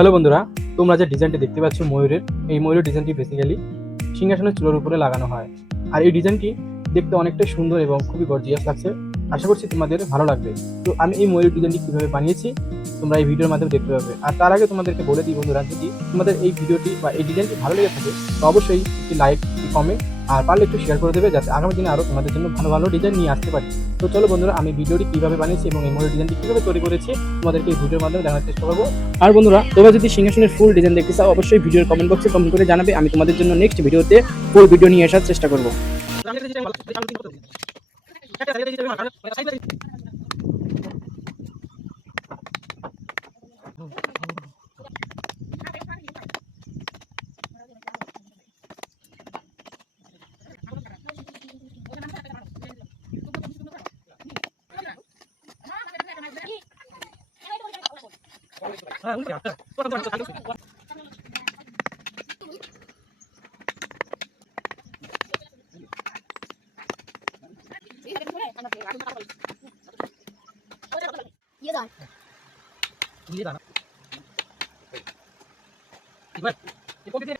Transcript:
Hello বন্ধুরা, তোমরা যে ডিজাইনটি দেখতে পাচ্ছ ময়ূরের, এই ময়ূরের ডিজাইনটি বেসিক্যালি সিংহাসনের চূড়ার উপরে লাগানো হয়। আর এই ডিজাইনটি দেখতে অনেকটা সুন্দর এবং খুবই গর্জিয়াস লাগছে। আশা করছি তোমাদের ভালো লাগবে। তো আমি এই ময়ূর ডিজাইনটি কীভাবে বানিয়েছি তোমরা এই ভিডিওর মাধ্যমে দেখতে পাবে। আর তার আগে তোমাদেরকে বলে দিই বন্ধুরা, যদি তোমাদের এই ভিডিওটি বা এই ডিজাইনটি ভালো লেগে থাকে তো অবশ্যই একটি লাইক, একটি কমেন্ট আর পারলে একটু শেয়ার করে দেবে, যাতে আগামী দিনে আরও তোমাদের জন্য ভালো ভালো ডিজাইন নিয়ে আসতে পারি। তো চলো বন্ধুরা, আমি ভিডিওটি কীভাবে বানিয়েছি এবং এই ময়ূর ডিজাইনটি কীভাবে তৈরি করেছি তোমাদেরকে এই ভিডিওর মাধ্যমে দেখানোর চেষ্টা করবো। আর বন্ধুরা, তোমরা যদি সিংহাসনের ফুল ডিজাইন দেখতে চাও অবশ্যই ভিডিওর কমেন্ট বক্সে কমেন্ট করে জানাবে। আমি তোমাদের জন্য নেক্সট ভিডিওতে ফুল ভিডিও নিয়ে আসার চেষ্টা করবো। ये